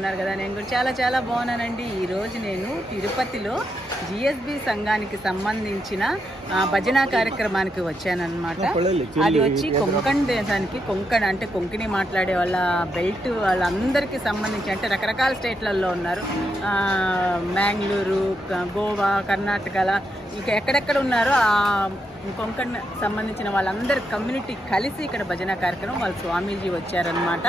బాగున్నారు కదా? నేను కూడా చాలా చాలా బాగున్నానండి. ఈరోజు నేను తిరుపతిలో జిఎస్బి సంఘానికి సంబంధించిన భజన కార్యక్రమానికి వచ్చానన్నమాట. అది వచ్చి కొంకణ్ దేశానికి, కొంకణ్ అంటే కొంకణి మాట్లాడే వాళ్ళ బెల్ట్ వాళ్ళందరికీ సంబంధించి, అంటే రకరకాల స్టేట్లలో ఉన్నారు. మ్యాంగ్లూరు, గోవా, కర్ణాటకల ఇంకా ఎక్కడెక్కడ ఉన్నారో ఆ కొంకణ్ సంబంధించిన వాళ్ళందరి కమ్యూనిటీ కలిసి ఇక్కడ భజన కార్యక్రమం, వాళ్ళ స్వామీజీ వచ్చారనమాట.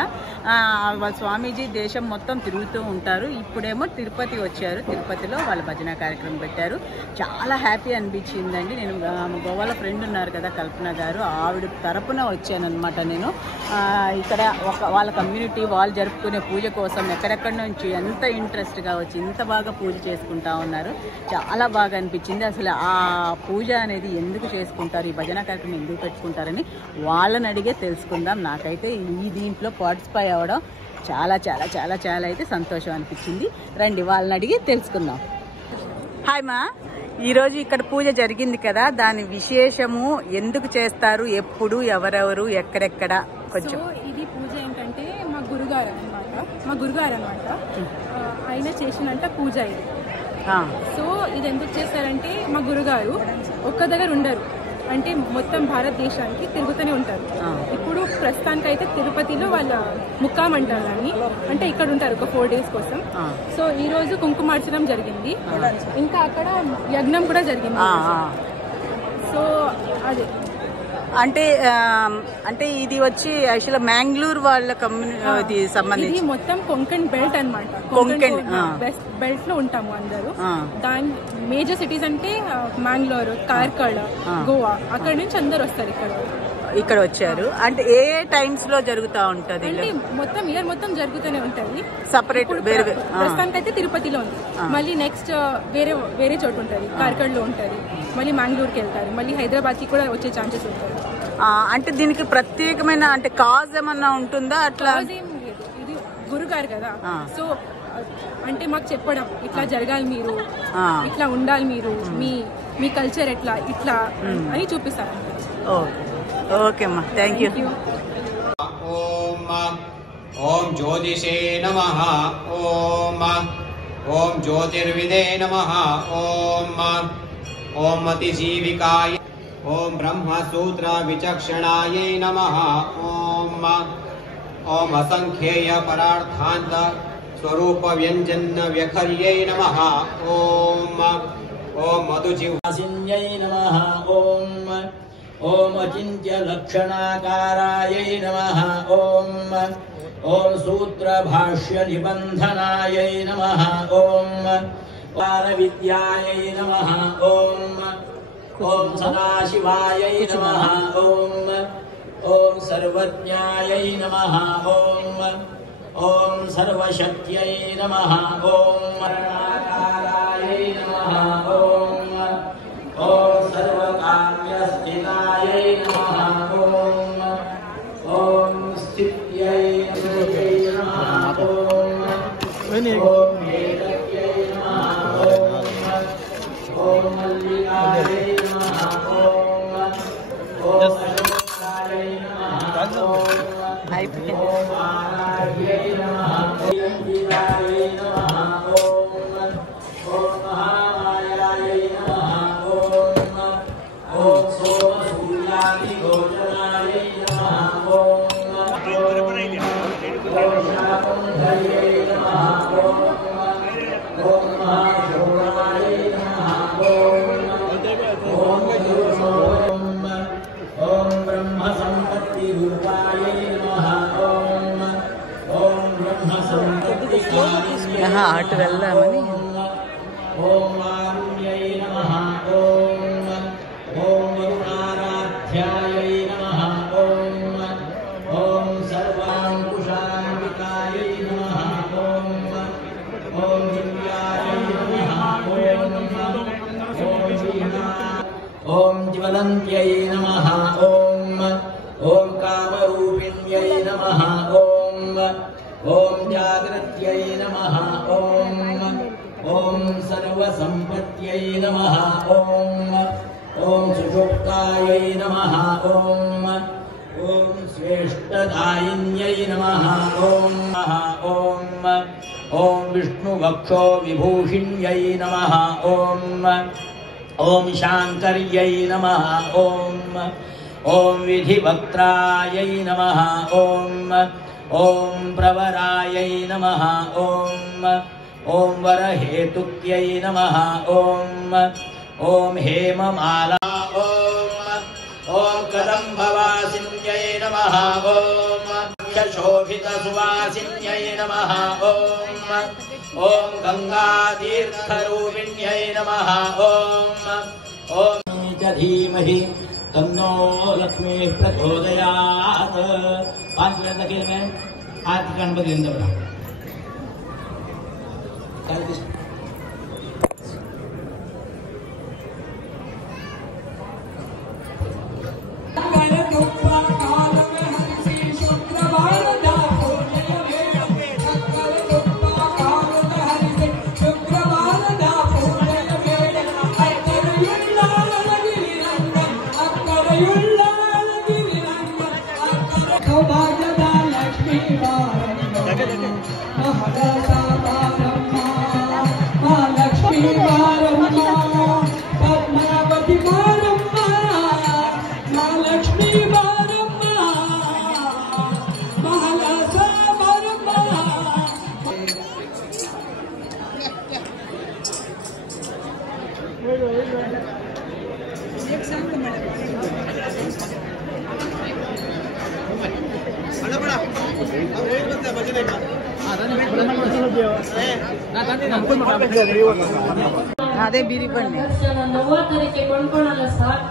వాళ్ళ స్వామీజీ దేశం మొత్తం తిరుగుతూ ఉంటారు. ఇప్పుడేమో తిరుపతి వచ్చారు. తిరుపతిలో వాళ్ళ భజన కార్యక్రమం పెట్టారు. చాలా హ్యాపీ అనిపించిందండి. నేను గోవాలో ఫ్రెండ్ ఉన్నారు కదా, కల్పన గారు, ఆవిడ తరపున వచ్చానమాట. నేను ఇక్కడ వాళ్ళ కమ్యూనిటీ వాళ్ళు జరుపుకునే పూజ కోసం ఎక్కడెక్కడి నుంచి ఎంత ఇంట్రెస్ట్గా వచ్చి ఇంత బాగా పూజ చేసుకుంటా ఉన్నారు. చాలా బాగా అనిపించింది. అసలు ఆ పూజ అనేది ఎందుకు చేసుకుంటారు, ఈ భజన కార్యక్రమం ఎందుకు పెట్టుకుంటారని వాళ్ళని అడిగే తెలుసుకుందాం. నాకైతే ఈ దీంట్లో పార్టిసిపేట్ అవ్వడం చాలా చాలా చాలా చాలా అయితే సంతోషం అనిపించింది. రండి వాళ్ళని అడిగి తెలుసుకుందాం. హాయ్ మా, ఈరోజు ఇక్కడ పూజ జరిగింది కదా, దాని విశేషము, ఎందుకు చేస్తారు, ఎప్పుడు, ఎవరెవరు, ఎక్కడెక్కడ కొంచెం. ఇది పూజ ఏంటంటే మా గురుగారు అనమాట ఆయన చేసినంత పూజ ఇది. సో ఇది ఎందుకు చేస్తారంటే మా గురుగారు ఒక్క దగ్గర ఉండరు, అంటే మొత్తం భారతదేశానికి తిరుగుతూనే ఉంటారు. ఇప్పుడు ప్రస్తుతానికి అయితే తిరుపతిలో వాళ్ళ ముక్కాం అంటారు దాన్ని, అంటే ఇక్కడ ఉంటారు ఒక 4 days కోసం. సో ఈ రోజు కుంకుమార్చనం జరిగింది, ఇంకా అక్కడ యజ్ఞం కూడా జరిగింది. సో అదే అంటే ఇది వచ్చి యాక్చువల్ మ్యాంగ్లూరు వాళ్ళ కమ్యూనిటీ సంబంధించి మొత్తం కొంకణ్ బెల్ట్ అనమాట. కొంకణ్ బెల్ట్ లో ఉంటాము అందరూ. దాని మేజర్ సిటీస్ అంటే మ్యాంగ్లూరు, కార్కళ, గోవా, అక్కడ నుంచి అందరు వస్తారు ఇక్కడ వచ్చారు. అంటే ఏ టైమ్స్ లో జరుగుతూ ఉంటది? అంటే మొత్తం ఇయర్ మొత్తం జరుగుతూనే ఉంటది. సపరేట్ ప్రస్తుతానికి అయితే తిరుపతిలో ఉంది, మళ్ళీ నెక్స్ట్ వేరే చోటు ఉంటది, కార్కళలో ఉంటది, మళ్ళీ మ్యాంగ్లూరుకి వెళ్తారు, మళ్ళీ హైదరాబాద్ కి కూడా వచ్చే ఛాన్సెస్ ఉంటాయి. అంటే దీనికి ప్రత్యేకమైన అంటే కాజ్ ఏమన్నా ఉంటుందా? అట్లా ఇది గురుగారు కదా, సో అంటే మాకు చెప్పడం ఇట్లా జరగాలి, మీరు ఇట్లా ఉండాలి, మీరు మీ కల్చర్ ఎట్లా ఇట్లా అని చూపిస్తారు. ఓకే అమ్మా, థ్యాంక్ యూ. ఓం జ్యోతిషే నమః. ఓం జ్యోతిర్విదే నమః. ఓం అతిజీవికాయ. ఓం బ్రహ్మసూత్ర విచక్షణాయై నమః. ఓం అసంఖ్యేయ పరార్థాంత స్వరూప వ్యంజన వ్యఖర్యై నమః. ఓం మధుజిహ్వాసిన్యై నమః. ఓం అచింత్య లక్షణాకారాయై నమః. ఓం సూత్ర భాష్య నిబంధనాయై నమః. ఓం విద్యాయై నమః. ఓం సదాశివాయై నమః. ఓం సర్వజ్ఞాయై నమః. ఓం సర్వశక్త్యై నమః. ఓం మరణాకారాయై నమః. ఓం సర్వకార్యస్థితాయై నమః. ఓం స్థిత్యై నమః. ఓం ఏకత్యై నమః. ఓం మల్లికాయై నమః. ఓం అశోకాయై నమః. ఓం ఆరాధ్యై నమః. ఓం నమః. ఓం మహామాయాయై నమః. ఓం సోమ సూర్యాది గోచరాయై నమః. ఓం శాకంధర్యై నమః. ఓం మహాశోణాయై నమః. ఓం బ్రహ్మ సంపత్తి రూపాయై నమః. ఓం బ్రహ్మ సంపత్తి అటు వెళ్దామని. ఓం ఆరుణ్యై నమః. ఓం వరుణారాధ్యాయై నమః. ఓం సర్వాంకుశాన్వితాయై నమః. ఓం దివ్యాయై నమః. ఓం జ్వలంత్యై నమః. ఓం కామరూపిణ్యై నమః. ఓం జాగ్రత్యై నమః. ఓం సర్వసంపత్యై నమః. ఓం సుషుప్తాయై నమః. ఓం శ్రేష్టదాయిన్యై నమః. ఓం ॐ विष्णुवक्षो विभूषिण्यै नमः ॐ शाङ्कर्यै नमः ॐ विधिवक्त्रायै नमः ॐ प्रवरायै नमः ॐ वरहेतुक्यै नमः ॐ हेममाला ॐ कदम्बवासिन्यै नमः ॐ शोभितसुवासिन्यै नमः ॐ गङ्गातीर्थरूपिण्यै नमः ॐ च धीमहि तन्नो लक्ष्मीः प्रचोदयात्। 5 मिनट लगे में हाथ गणपति बना ಅದೇ ಬೀರಿ ಬನ್ನಿ ನೋವತ್ತರಕ್ಕೆ ಕೊಂಡ್ಕೊಳ್ಳಲ್ಲ ಸಾಕು.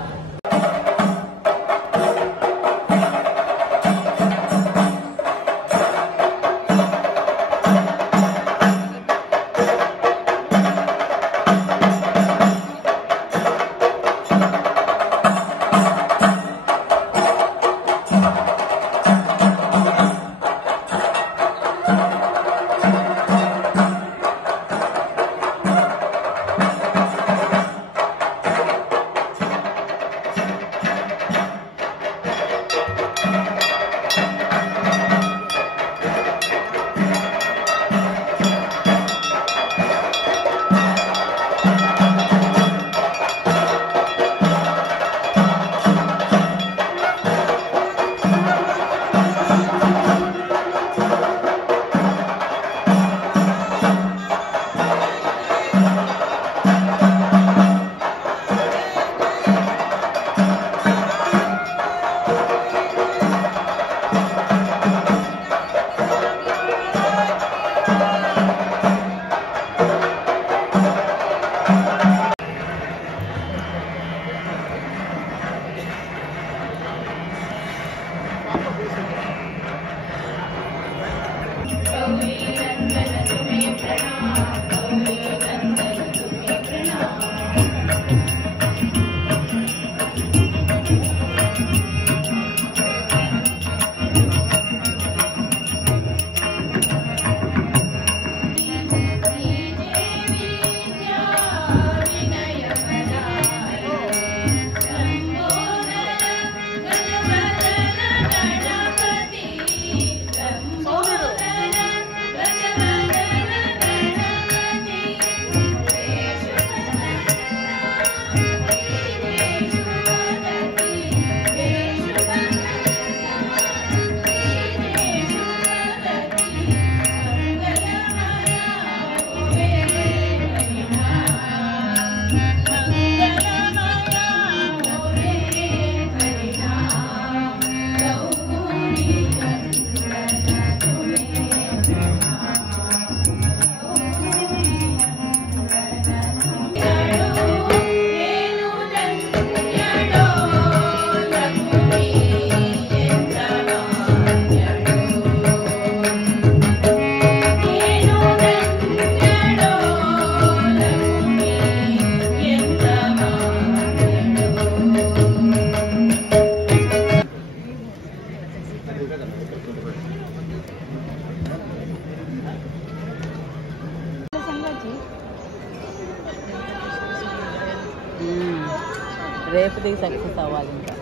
రేపుది సక్సెస్ అవ్వాలి ఇంకా.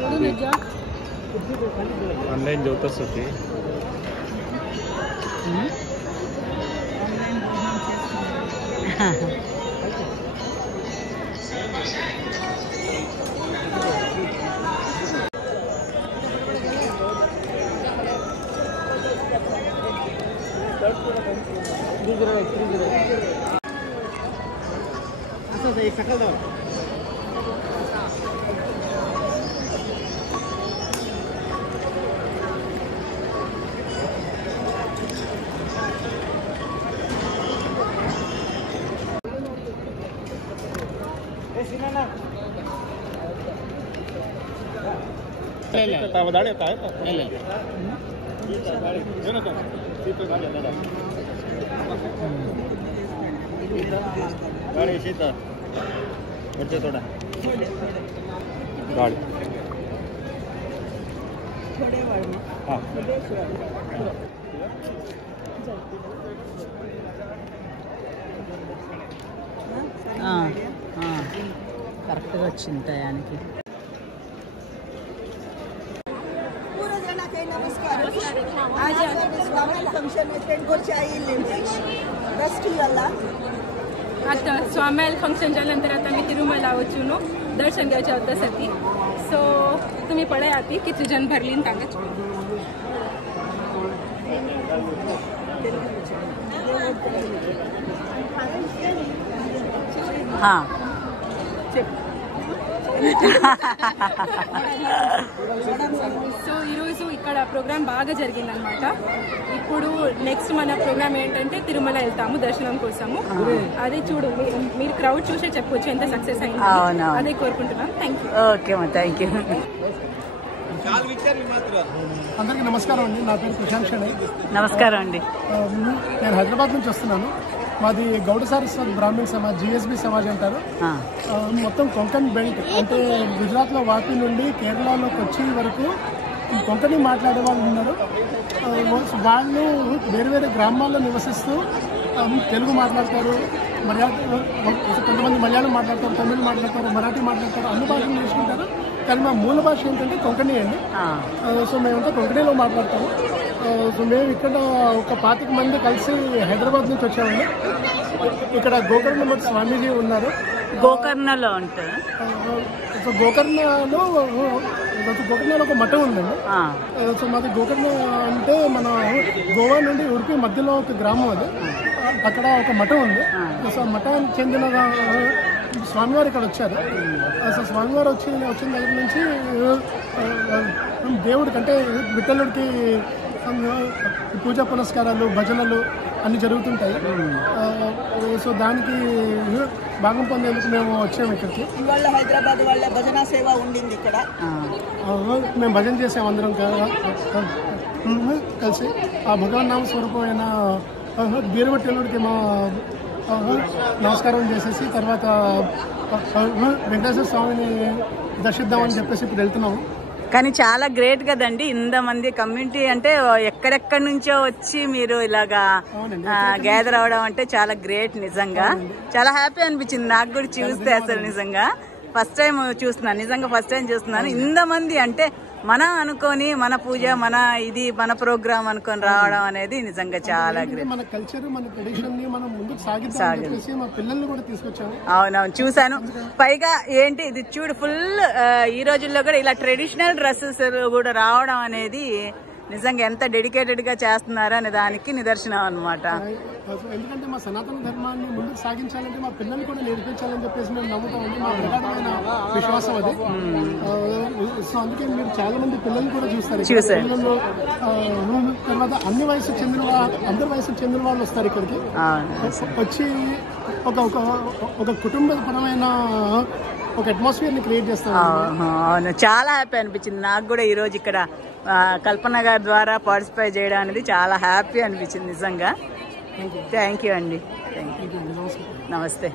చూడు ऑनलाइन जेवताच होती गाड़ी सीता बच्चे थोड़ा गाड़ी కరెక్ట్గా వచ్చింది టయానికి. आता स्वामेल फंक्शन झाल्यानंतर आता मी तिरुमला वचून दर्शन घ्यायचं होतं साठी. सो तुम्ही पळय आती किती जण भरली तांगच సో ఈరోజు ఇక్కడ ప్రోగ్రామ్ బాగా జరిగిందనమాట. ఇప్పుడు నెక్స్ట్ మన ప్రోగ్రామ్ ఏంటంటే తిరుమల వెళ్తాము దర్శనం కోసము. అదే చూడు మీరు క్రౌడ్ చూసే చెప్పొచ్చు ఎంత సక్సెస్ అయింది, అదే కోరుకుంటున్నాం. Thank you. ఓకే అమ్మా, థ్యాంక్ యూ. అందరికీ నమస్కారం అండి. నా పేరు ప్రశాంత్ షెడే. నమస్కారం అండి. నేను హైదరాబాద్ నుంచి వస్తున్నాను. మాది గౌడ సారస్వత్ బ్రాహ్మణ సమాజ్, జిఎస్బి సమాజ్ అంటారు. మొత్తం కొంకణ్ బెల్ట్ అంటే గుజరాత్లో వాపి నుండి కేరళలో కొచ్చి వరకు కొంకణి మాట్లాడే వాళ్ళు ఉన్నారు. వాళ్ళు వేరే వేరే గ్రామాల్లో నివసిస్తూ తెలుగు మాట్లాడతారు, కొంతమంది మలయాళం మాట్లాడతారు, తమిళ్ మాట్లాడతారు, మరాఠీ మాట్లాడతారు, అన్ని భాషలు నేర్చుకుంటారు. కానీ మా మూల భాష ఏంటంటే కొంకణి అండి. సో మేమంతా కొంకణిలో మాట్లాడతాము. సో మేము ఇక్కడ ఒక 25 మంది కలిసి హైదరాబాద్ నుంచి వచ్చామండి. ఇక్కడ గోకర్ణ మఠ స్వామీజీ ఉన్నారు. గోకర్ణలో ఉంటారు. సో గోకర్ణలో ఒక మఠం ఉందండి. సో మాది గోకర్ణ అంటే మన గోవా నుండి ఉడిపి మధ్యలో ఒక గ్రామం అది. అక్కడ ఒక మఠం ఉంది. సో మఠానికి చెందిన స్వామివారు ఇక్కడ వచ్చారు. సో స్వామివారు వచ్చిన దగ్గర నుంచి దేవుడికి అంటే విఠలుడికి పూజా పునస్కారాలు, భజనలు అన్ని జరుగుతుంటాయి. సో దానికి భాగం పొందేందుకు మేము వచ్చాము ఇక్కడికి. ఇవాళ హైదరాబాద్ వాళ్ళ భజన సేవ ఉండింది ఇక్కడ. మేము భజన చేసాము అందరం కలిసి. ఆ భగవన్ నామ స్వరూపమైన వీరభట్టలుడికి మా నమస్కారం చేసేసి తర్వాత వెంకటేశ్వర స్వామిని దర్శిద్దామని చెప్పేసి ఇప్పుడు వెళ్తున్నాము. కానీ చాలా గ్రేట్ కదండి, ఇంతమంది కమ్యూనిటీ అంటే ఎక్కడెక్కడి నుంచో వచ్చి మీరు ఇలాగా గ్యాదర్ అవడం అంటే చాలా గ్రేట్. నిజంగా చాలా హ్యాపీ అనిపించింది నాకు కూడా చూస్తే. అసలు నిజంగా ఫస్ట్ టైం చూస్తున్నాను ఇంతమంది. అంటే మనం అనుకొని మన పూజ, మన ఇది, మన ప్రోగ్రామ్ అనుకొని రావడం అనేది నిజంగా చాలా గ్రేట్. మన కల్చర్, మన ట్రెడిషన్ ని మనం ముందుకు సాగిద్దాం, మా పిల్లల్ని కూడా తీసుకొచ్చాము. అవునవును, చూసాను. పైగా ఏంటి ఇది చూడు, ఫుల్ ఈ రోజుల్లో కూడా ఇలా ట్రెడిషనల్ డ్రెస్సెస్ కూడా రావడం అనేది నిజంగా ఎంత డెడికేటెడ్ గా చేస్తున్నారో అనే దానికి నిదర్శనం అన్నమాట. ఎందుకంటే మా సనాతన ధర్మాన్ని ముందుకు సాగించాలంటే మా పిల్లల్ని కూడా నేర్పించాలని చెప్పేసి మేము నమ్ముతామండి. మా ప్రగాఢమైన విశ్వాసం అది. సో అందుకే మీరు చాలా మంది పిల్లల్ని కూడా చూస్తారు. పిల్లలు తర్వాత అందరి వయసుకు చెందిన వాళ్ళు వస్తారు ఇక్కడికి. వచ్చి ఒక కుటుంబపరమైన ఒక అట్మాస్ఫియర్ ని క్రియేట్ చేస్తాం. అవును, చాలా హ్యాపీ అనిపించింది నాకు కూడా ఈ రోజు ఇక్కడ కల్పన గారి ద్వారా పార్టిసిపేట్ చేయడం అనేది చాలా హ్యాపీ అనిపించింది నిజంగా. థ్యాంక్ యూ అండి. నమస్తే.